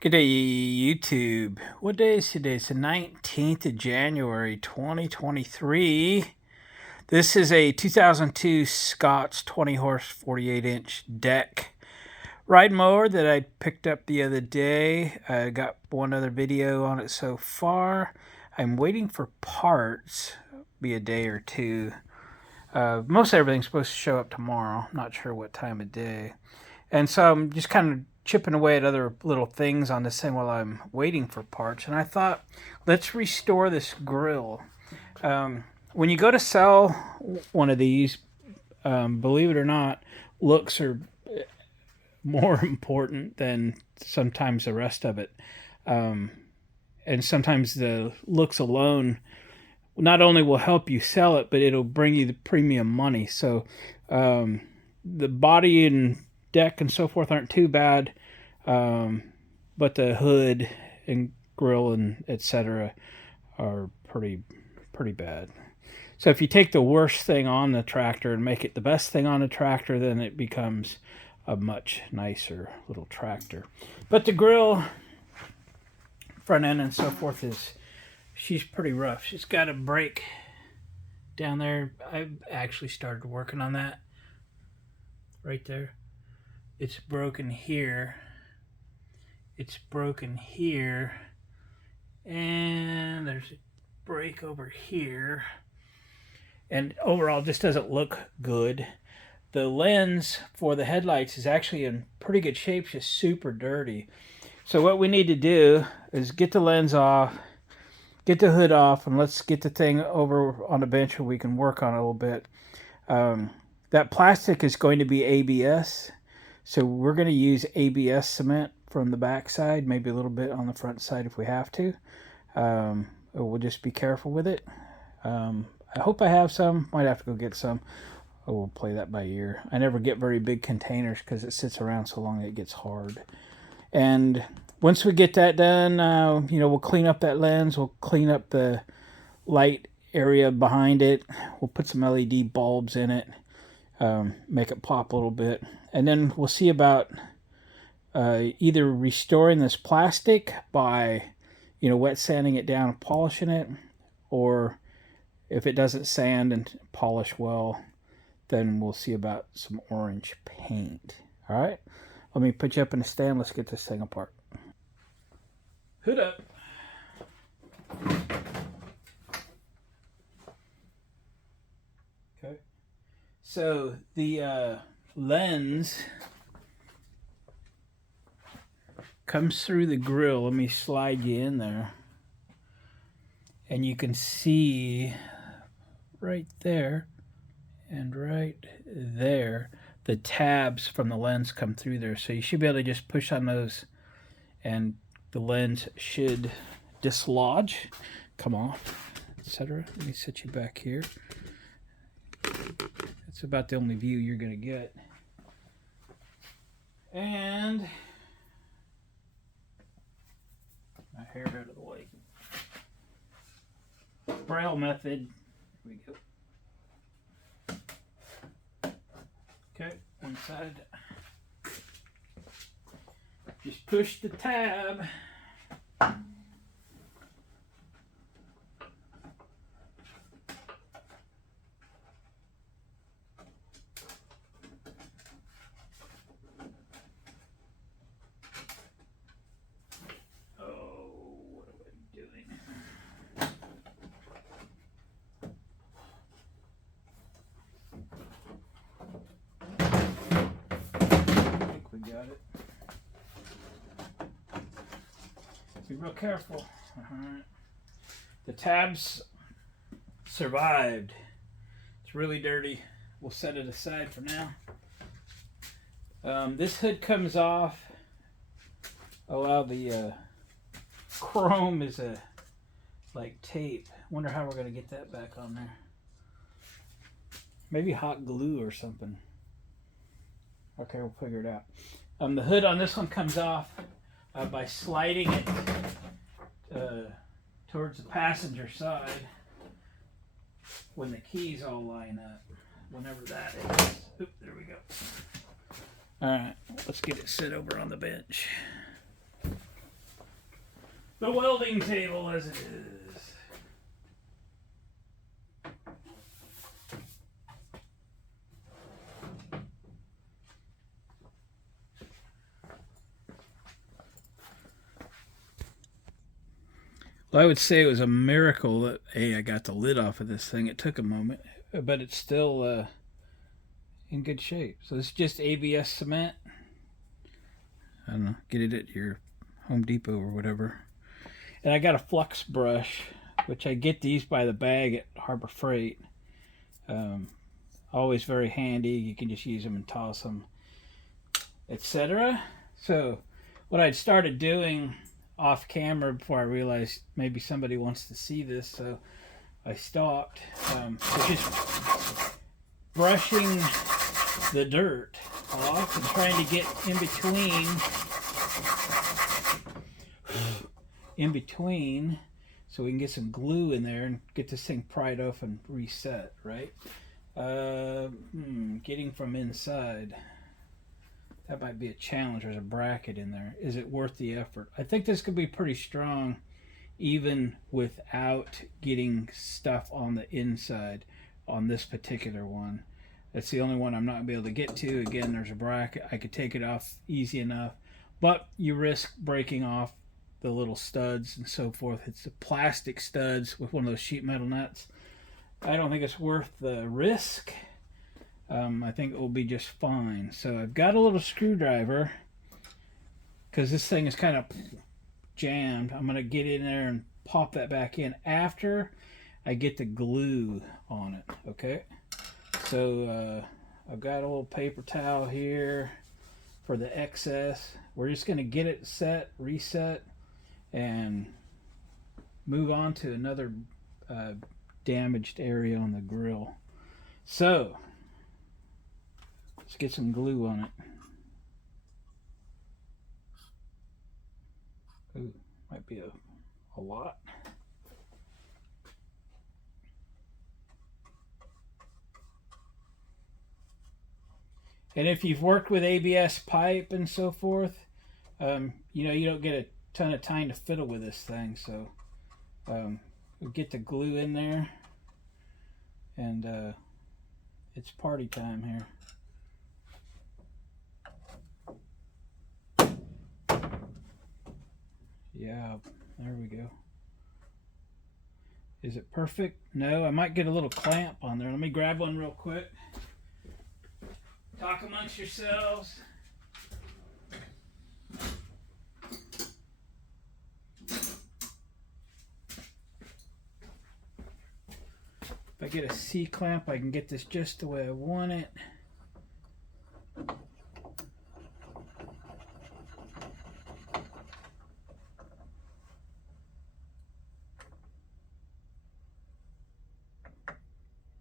Good day, YouTube. What day is today? It's the 19th of January, 2023. This is a 2002 Scott's 20 horse, 48 inch deck ride mower that I picked up the other day. I got one other video on it so far. I'm waiting for parts, be a day or two. Most everything's supposed to show up tomorrow. I'm not sure what time of day. And so I'm just kind of chipping away at other little things on this thing while I'm waiting for parts. And I thought, let's restore this grill. When you go to sell one of these, believe it or not, looks are more important than sometimes the rest of it. And sometimes the looks alone not only will help you sell it, but it'll bring you the premium money. So the body and deck and so forth aren't too bad, but the hood and grill and etc. are pretty bad. So if you take the worst thing on the tractor and make it the best thing on the tractor, then it becomes a much nicer little tractor. But the grill, front end and so forth, she's pretty rough. She's got a break down there. I've actually started working on that right there. It's broken here. It's broken here. And there's a break over here. And overall, it just doesn't look good. The lens for the headlights is actually in pretty good shape, just super dirty. So what we need to do is get the lens off, get the hood off, and let's get the thing over on the bench where we can work on it a little bit. That plastic is going to be ABS. So we're going to use ABS cement from the back side, maybe a little bit on the front side if we have to. We'll just be careful with it. I hope I have some. Might have to go get some. We'll play that by ear. I never get very big containers because it sits around so long it gets hard. And once we get that done, we'll clean up that lens. We'll clean up the light area behind it. We'll put some LED bulbs in it. Make it pop a little bit, and then we'll see about either restoring this plastic by wet sanding it down and polishing it, or if it doesn't sand and polish well, then we'll see about some orange paint. All right, let me put you up in a stand. Let's get this thing apart. Hood up. So the lens comes through the grill. Let me slide you in there. And you can see right there and right there, the tabs from the lens come through there. So you should be able to just push on those and the lens should dislodge, come off, etc. Let me set you back here. That's about the only view you're going to get. And my hair out of the way. Braille method. Here we go. Okay, one side. Just push the tab. Got it. Be real careful. The tabs survived. It's really dirty. We'll set it aside for now. This hood comes off. Oh wow, the chrome is like tape. Wonder how we're gonna get that back on there. Maybe hot glue or something. Okay, we'll figure it out. The hood on this one comes off by sliding it towards the passenger side when the keys all line up. Whenever that is. Oop, there we go. All right, let's get it set over on the bench. the welding table as it is. Well, I would say it was a miracle that, A, I got the lid off of this thing. It took a moment, but it's still in good shape. So this is just ABS cement. I don't know, get it at your Home Depot or whatever. And I got a flux brush, which I get these by the bag at Harbor Freight. Always very handy. You can just use them and toss them, etc. So what I'd started doing off camera before I realized maybe somebody wants to see this, so I stopped. Just brushing the dirt off and trying to get in between so we can get some glue in there and get this thing pried off and reset, right? Getting from inside, that might be a challenge. There's a bracket in there. Is it worth the effort? I think this could be pretty strong even without getting stuff on the inside on this particular one. That's the only one I'm not going to be able to get to. Again, there's a bracket. I could take it off easy enough, but you risk breaking off the little studs and so forth. It's the plastic studs with one of those sheet metal nuts. I don't think it's worth the risk. I think it will be just fine. So I've got a little screwdriver because this thing is kind of jammed. I'm going to get in there and pop that back in after I get the glue on it. Okay, so I've got a little paper towel here for the excess. We're just going to get it set, reset, and move on to another damaged area on the grill. So let's get some glue on it. Ooh, might be a lot. And if you've worked with ABS pipe and so forth, you know, you don't get a ton of time to fiddle with this thing. So we'll get the glue in there, and it's party time here. Yeah, there we go. Is it perfect? No, I might get a little clamp on there. Let me grab one real quick. Talk amongst yourselves. If I get a C-clamp, I can get this just the way I want it.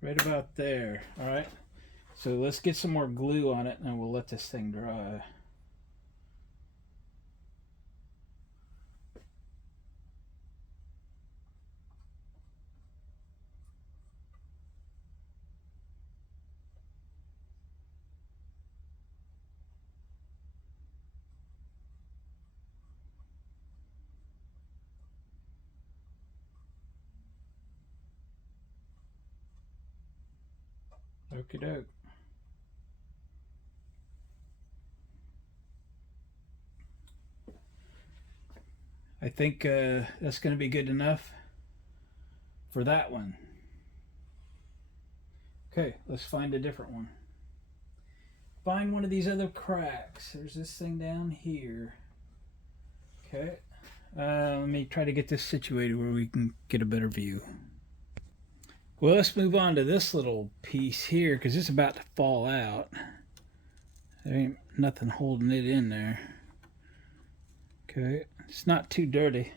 Right about there. All right. So let's get some more glue on it and we'll let this thing dry. Okie doke. I think that's going to be good enough for that one. Okay, let's find a different one. Find one of these other cracks. There's this thing down here. Okay, let me try to get this situated where we can get a better view. Well, let's move on to this little piece here because it's about to fall out. There ain't nothing holding it in there. Okay, it's not too dirty.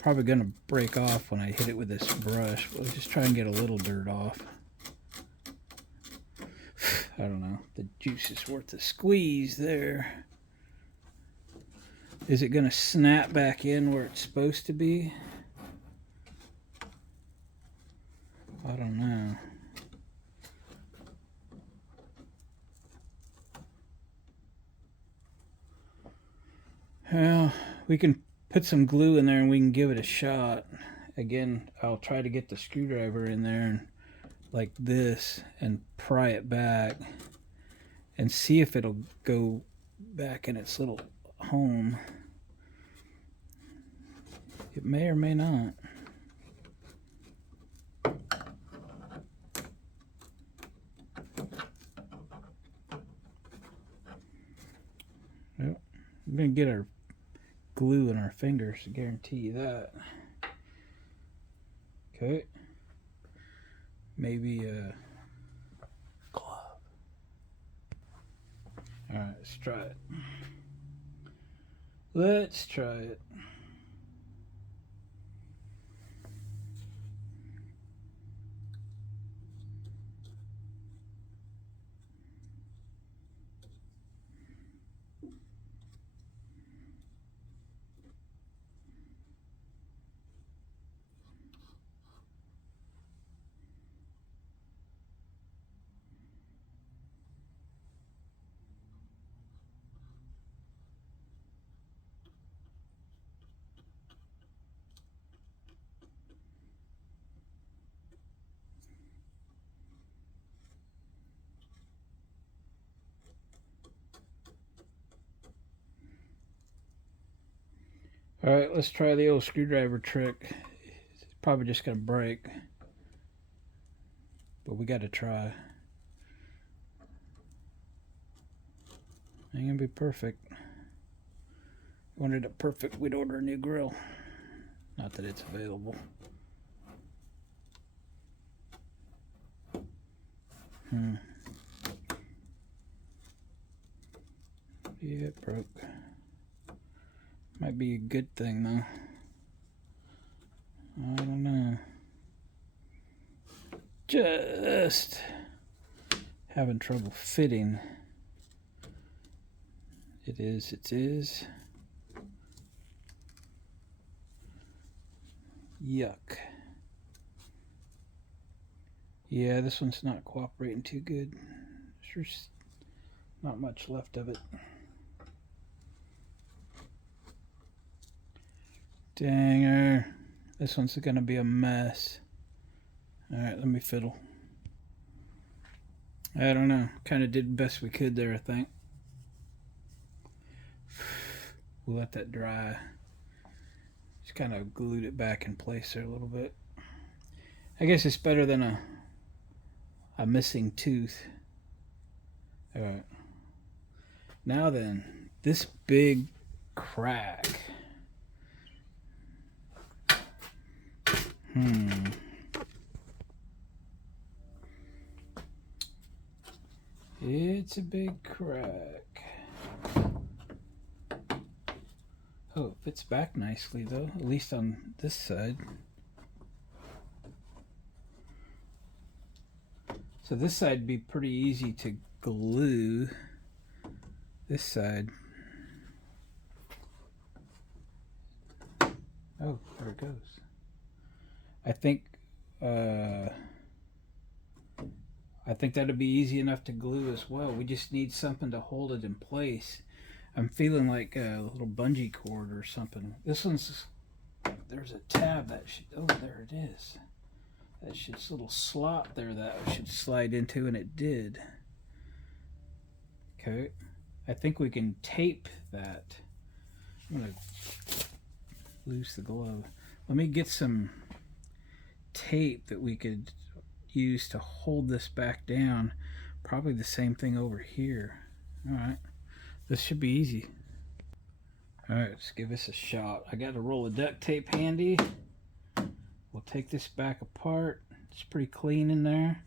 Probably gonna break off when I hit it with this brush. We'll just try and get a little dirt off. I don't know. The juice is worth the squeeze there. Is it gonna snap back in where it's supposed to be? I don't know. Well, we can put some glue in there and we can give it a shot. Again, I'll try to get the screwdriver in there and like this and pry it back and see if it'll go back in its little home. It may or may not. Well, we're going to get our glue in our fingers to guarantee you that. Okay. Maybe a glove. Alright, let's try it. Let's try it. Alright, let's try the old screwdriver trick. It's probably just going to break, but we got to try. Ain't going to be perfect. If we wanted it perfect, we'd order a new grill. Not that it's available. Yeah, it broke. Might be a good thing though. I don't know. Just having trouble fitting. It is. Yuck. Yeah, this one's not cooperating too good. There's not much left of it. Danger. This one's gonna be a mess. Alright, let me fiddle. I don't know. Kind of did the best we could there, I think. We'll let that dry. Just kind of glued it back in place there a little bit. I guess it's better than a missing tooth. Alright. Now then, this big crack. It's a big crack. Oh, it fits back nicely though, at least on this side. So this side would be pretty easy to glue. This side. Oh, there it goes. I think that'd be easy enough to glue as well. We just need something to hold it in place. I'm feeling like a little bungee cord or something. This one's, there's a tab that should, oh, there it is. That should, this little slot there that I should slide into, and it did. Okay, I think we can tape that. I'm gonna loose the glove. Let me get some tape that we could use to hold this back down. Probably the same thing over here. Alright, this should be easy. Alright, let's give this a shot. I got a roll of duct tape handy. We'll take this back apart. It's pretty clean in there.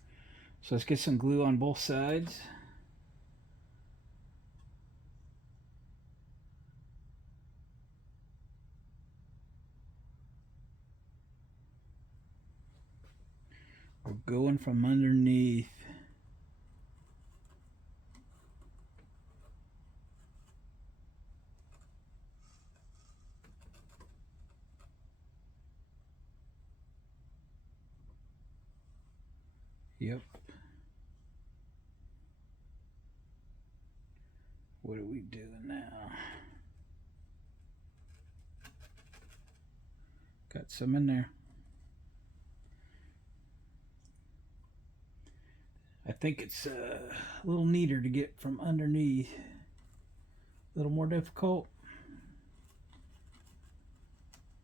So let's get some glue on both sides. We're going from underneath. Yep. What are we doing now? Got some in there. I think it's a little neater to get from underneath. A little more difficult.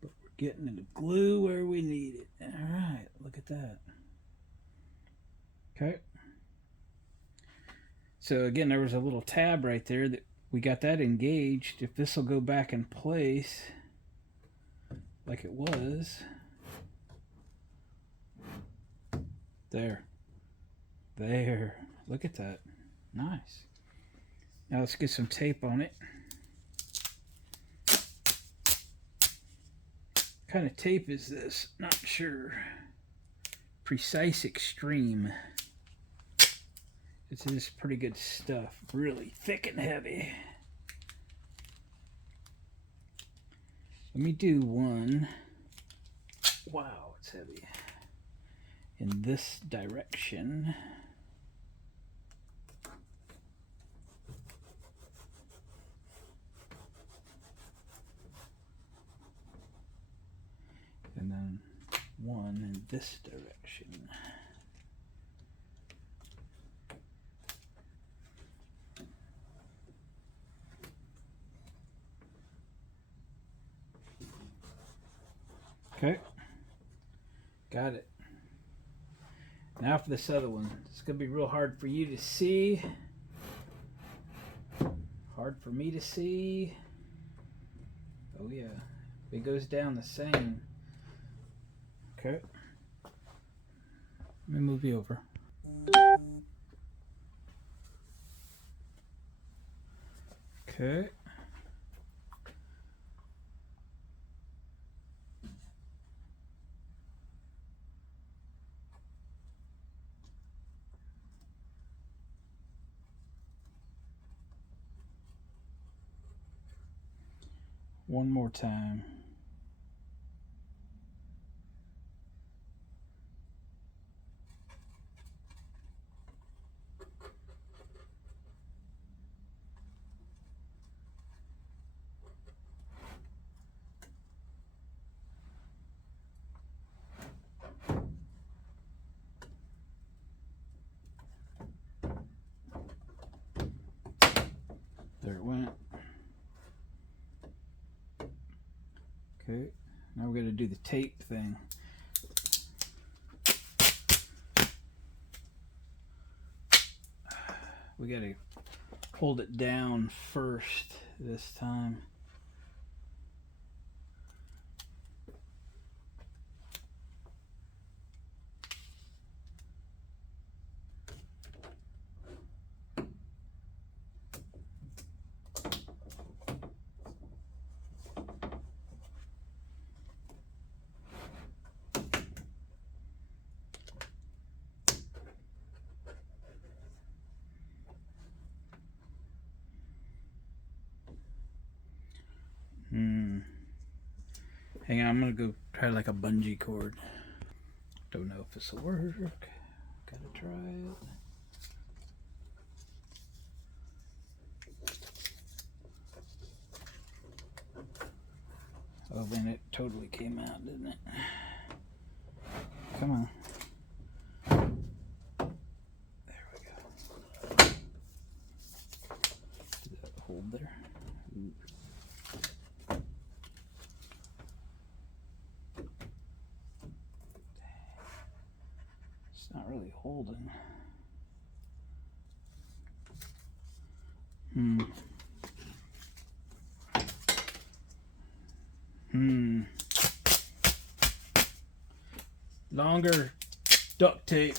But we're getting the glue where we need it. Alright, look at that. Okay. So again, there was a little tab right there that we got that engaged. If this will go back in place like it was. There. Look at that. Nice. Now let's get some tape on it. What kind of tape is this? Not sure. Precise Extreme. This is pretty good stuff. Really thick and heavy. Let me do one. Wow, it's heavy. In this direction. And then one in this direction. Okay, got it. Now for this other one. It's going to be real hard for you to see. Hard for me to see. Oh yeah, it goes down the same. Okay. Let me move you over. Okay. One more time. There it went. Okay, now we're going to do the tape thing. We got to hold it down first this time. Hang on, I'm gonna go try like a bungee cord. Don't know if this will work. Gotta try it. Oh man, it totally came out, didn't it? Come on. There we go. Did that hold there? Ooh. It's not really holding. Longer duct tape.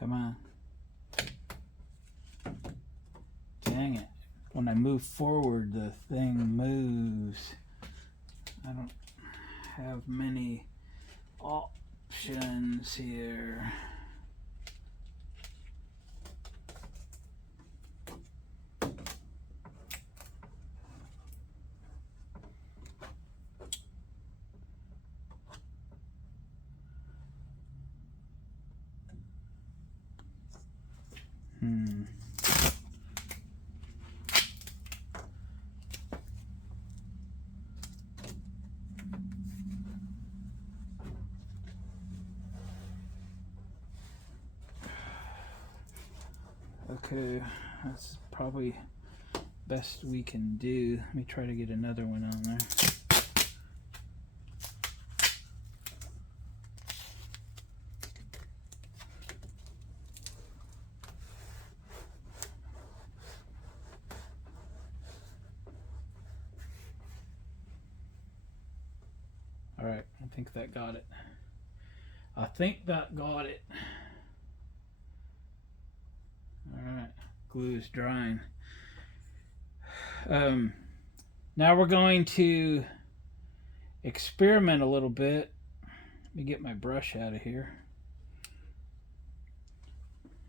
Come on. Dang it. When I move forward, the thing moves. I don't have many options here. Okay, that's probably best we can do. Let me try to get another one on there. All right, I think that got it. I think that got it. All right, glue is drying. Now we're going to experiment a little bit. Let me get my brush out of here.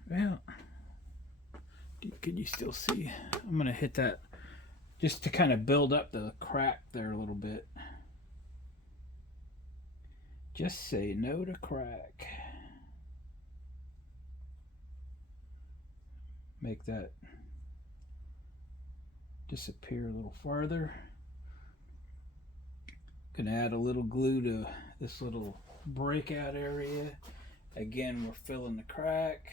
Well, can you still see? I'm going to hit that just to kind of build up the crack there a little bit. Just say no to crack. Make that disappear a little farther. Gonna add a little glue to this little breakout area. Again, we're filling the crack.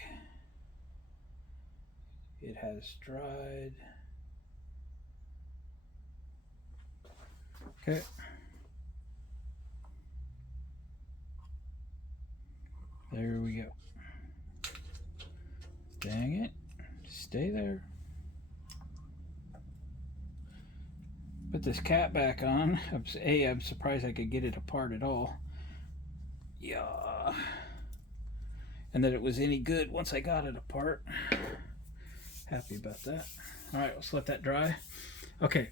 It has dried. Okay. There we go. Dang it. Stay there. Put this cap back on. I'm surprised I could get it apart at all. Yeah. And that it was any good once I got it apart. Happy about that. All right, let's let that dry. Okay,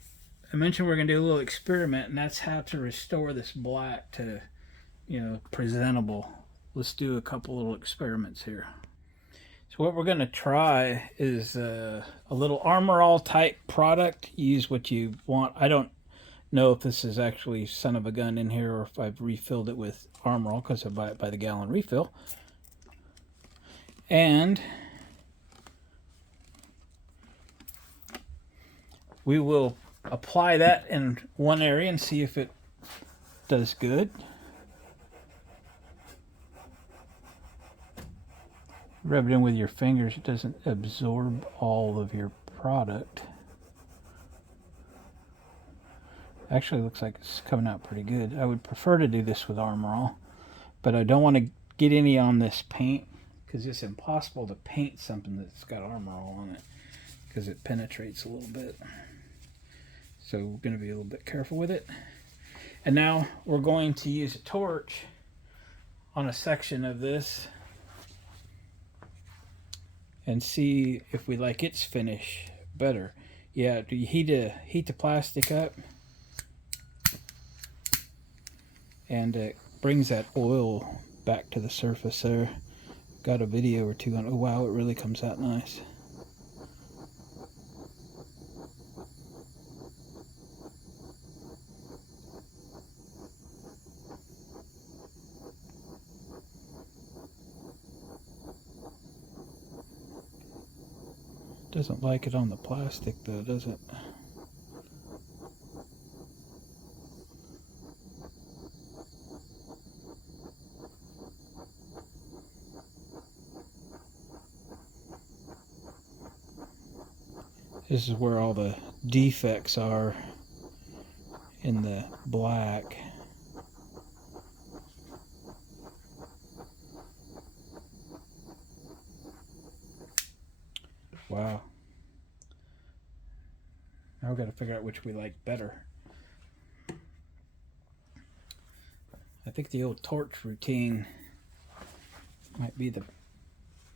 I mentioned we're gonna do a little experiment, and that's how to restore this black to, presentable. Let's do a couple little experiments here. So what we're going to try is a little Armor All type product. Use what you want. I don't know if this is actually son of a gun in here or if I've refilled it with Armor All because I buy it by the gallon refill. And we will apply that in one area and see if it does good. Rub it in with your fingers. It doesn't absorb all of your product. Actually, looks like it's coming out pretty good. I would prefer to do this with Armor All, but I don't want to get any on this paint because it's impossible to paint something that's got Armor All on it because it penetrates a little bit. So we're going to be a little bit careful with it. And now we're going to use a torch on a section of this and see if we like its finish better. Yeah, do you heat the plastic up, and it brings that oil back to the surface there. Got a video or two on. Oh wow, it really comes out nice. Doesn't like it on the plastic though, does it? This is where all the defects are in the black. Wow. Now we've got to figure out which we like better. I think the old torch routine might be the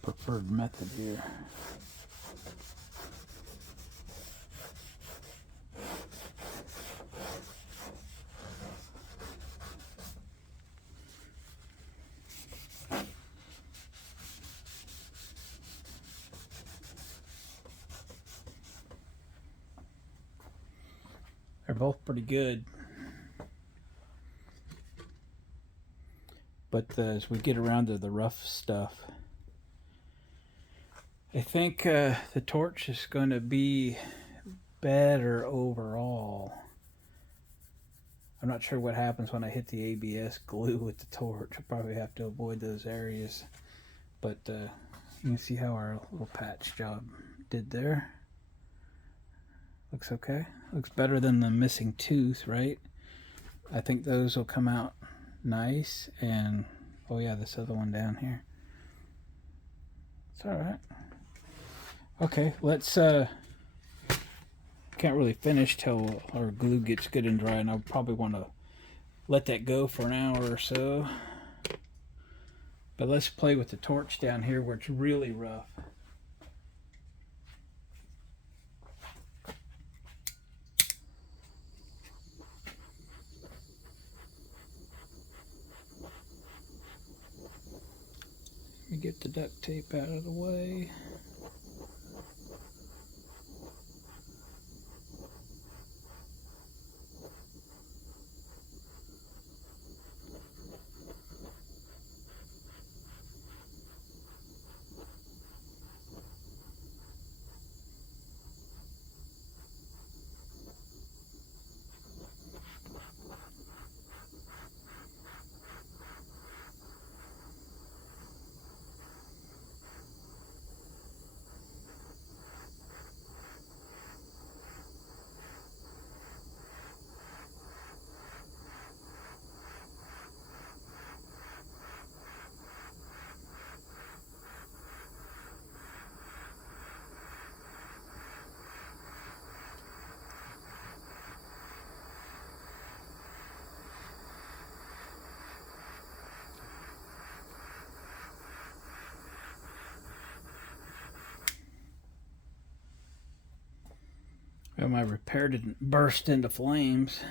preferred method here. They're both pretty good, but as we get around to the rough stuff, I think the torch is going to be better overall. I'm not sure what happens when I hit the ABS glue with the torch. I'll probably have to avoid those areas. But you can see how our little patch job did there. Looks okay. Looks better than the missing tooth, right? I think those will come out nice. And oh yeah, this other one down here. It's all right. Okay, let's can't really finish till our glue gets good and dry, and I'll probably want to let that go for an hour or so. But let's play with the torch down here where it's really rough. Let me get the duct tape out of the way. Well, my repair didn't burst into flames.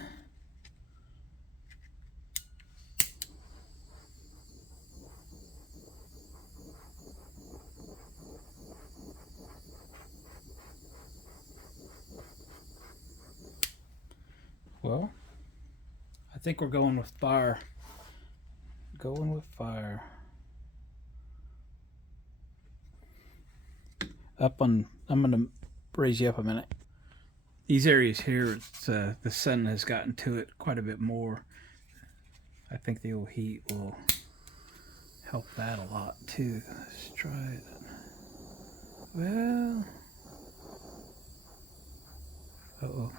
Well, I think we're going with fire. Going with fire. I'm gonna raise you up a minute. These areas here, the sun has gotten to it quite a bit more. I think the old heat will help that a lot too. Let's try it. Well, uh-oh.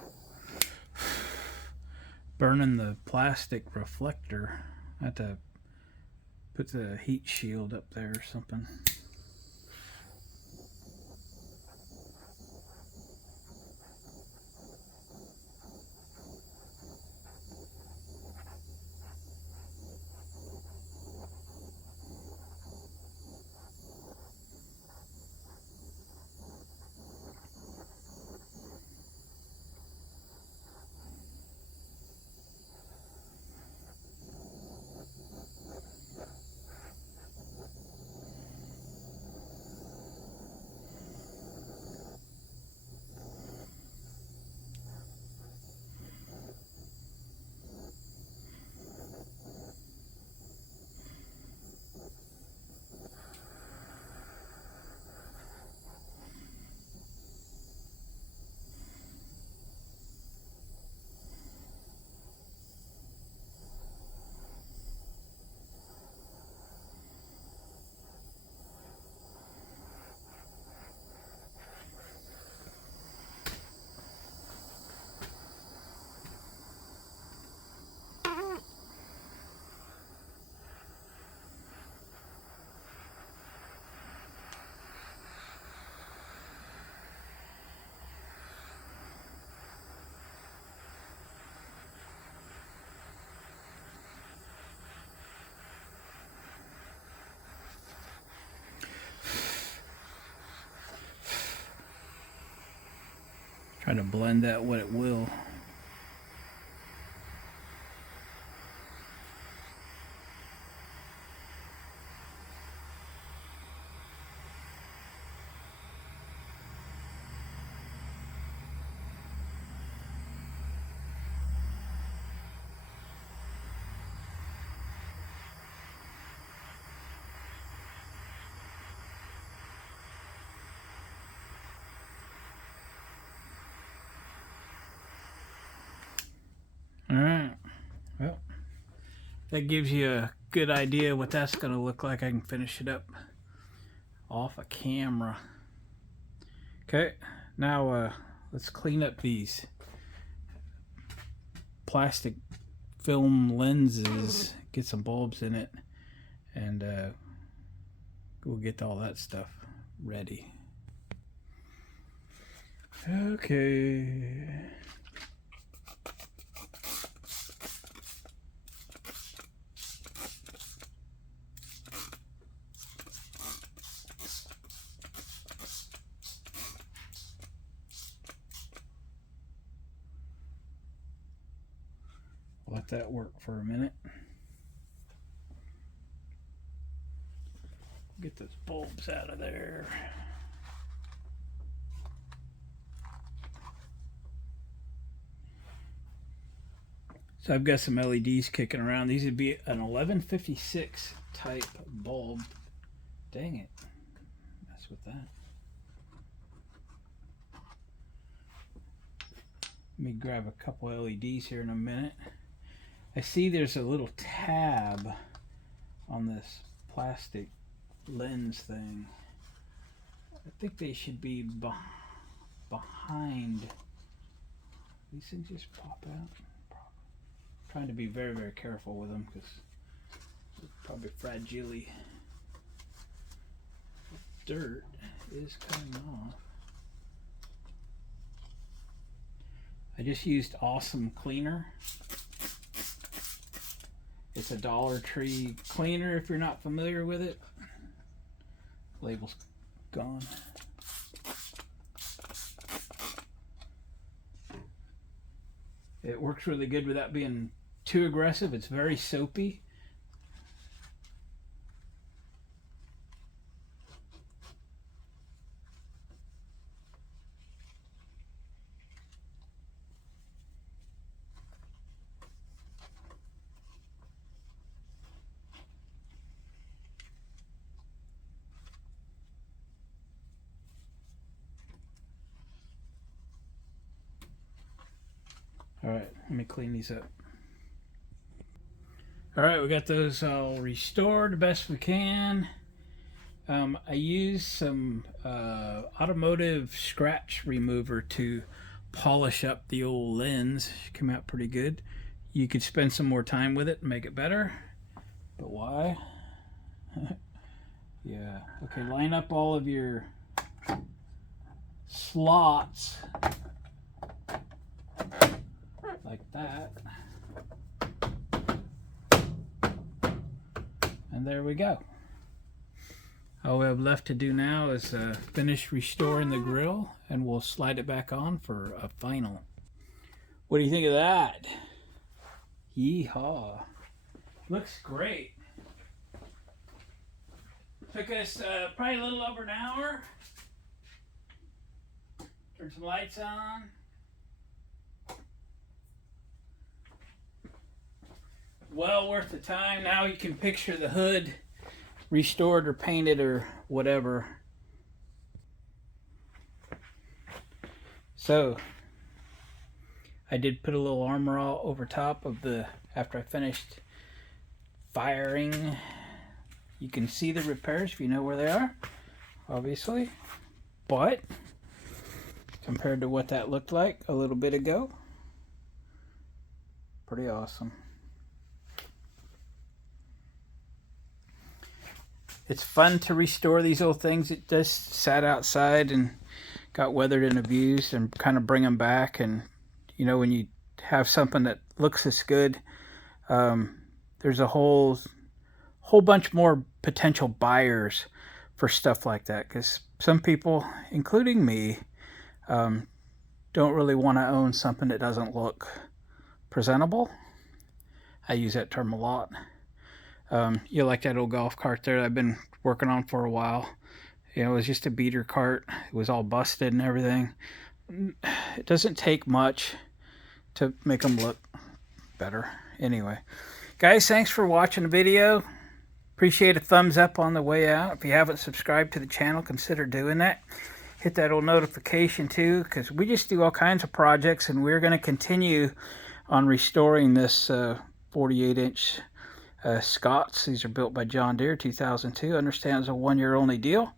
Burning the plastic reflector. I have to put the heat shield up there or something. Trying to blend that what it will. that gives you a good idea what that's going to look like. I can finish it up off a camera. Okay, now let's clean up these plastic film lenses, get some bulbs in it, and we'll get all that stuff ready. Okay. Let that work for a minute. Get those bulbs out of there. So I've got some LEDs kicking around. These would be an 1156 type bulb. Dang it. Mess with that. Let me grab a couple LEDs here in a minute. I see there's a little tab on this plastic lens thing. I think they should be behind. These things just pop out. Trying to be very, very careful with them because they're probably fragile. Dirt is coming off. I just used Awesome Cleaner. It's a Dollar Tree cleaner if you're not familiar with it. Label's gone. It works really good without being too aggressive. It's very soapy. All right, let me clean these up. All right, we got those all restored the best we can. I used some automotive scratch remover to polish up the old lens. Came out pretty good. You could spend some more time with it and make it better, but why? Yeah, okay, line up all of your slots like that. And there we go. All we have left to do now is finish restoring the grill, and we'll slide it back on for a final. What do you think of that? Yeehaw. Looks great. Took us probably a little over an hour. Turn some lights on. Well worth the time. Now you can picture the hood restored or painted or whatever. So I did put a little armor all over top of the, after I finished firing. You can see the repairs if you know where they are, obviously, but compared to what that looked like a little bit ago, pretty awesome. It's fun to restore these old things that just sat outside and got weathered and abused, and kind of bring them back. And you know, when you have something that looks this good, there's a whole bunch more potential buyers for stuff like that, because some people, including me, don't really want to own something that doesn't look presentable. I use that term a lot. You like that old golf cart there that I've been working on for a while. You know, it was just a beater cart. It was all busted and everything. It doesn't take much to make them look better. Anyway, guys, thanks for watching the video. Appreciate a thumbs up on the way out. If you haven't subscribed to the channel, consider doing that. Hit that old notification too, because we just do all kinds of projects, and we're going to continue on restoring this 48-inch Scots. These are built by John Deere, 2002. Understand it's a 1-year only deal.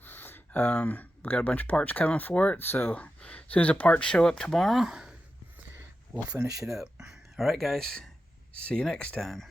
We got a bunch of parts coming for it, so as soon as the parts show up tomorrow, we'll finish it up. All right, guys. See you next time.